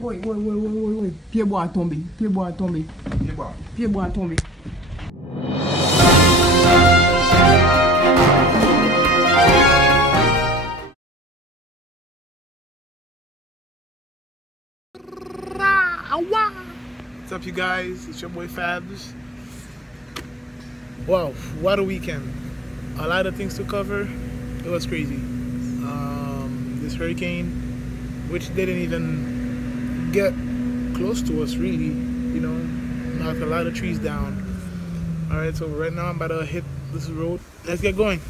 Oui, oui, oui, oui, oui, oui. Pied-bois a tombé. Pied-bois a tombé. Pied-bois. Pied-bois a tombé. What's up, you guys? It's your boy Fabs. Wow, what a weekend. A lot of things to cover. It was crazy. This hurricane, which didn't even get close to us really, you know, knocked a lot of trees down. Alright, so right now I'm about to hit this road. Let's get going.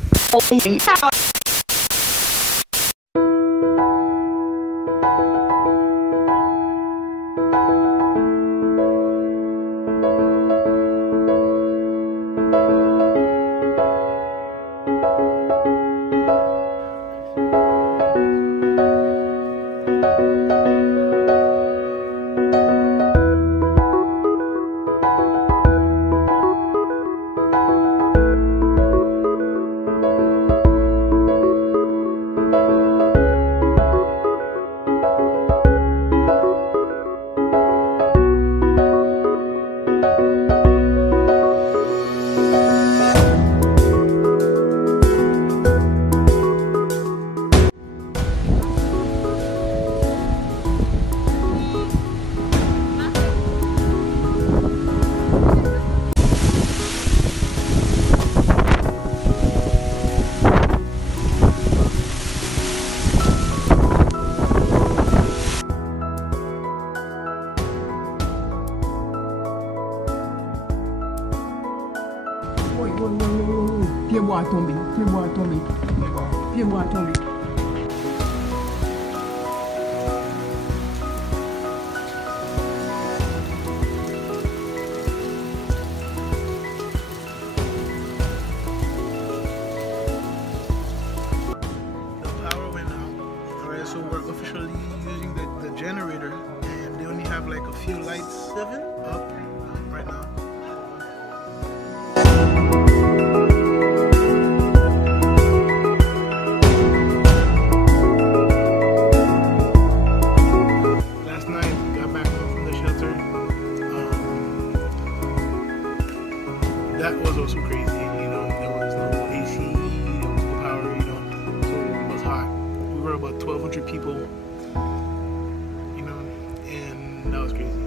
Oui, oui, oui, oui, oui, oui. Pied-bois a tombé. Pied-bois a tombé. Pied-bois. Pied-bois a tombé. The power went out. Alright, so we're officially using the generator, and they only have like a few lights up right now. Last night, got back home from the shelter. That was also crazy, you know. There was no AC, there was no power, you know. So it was hot. We were about 1,200 people, you know, and that was crazy.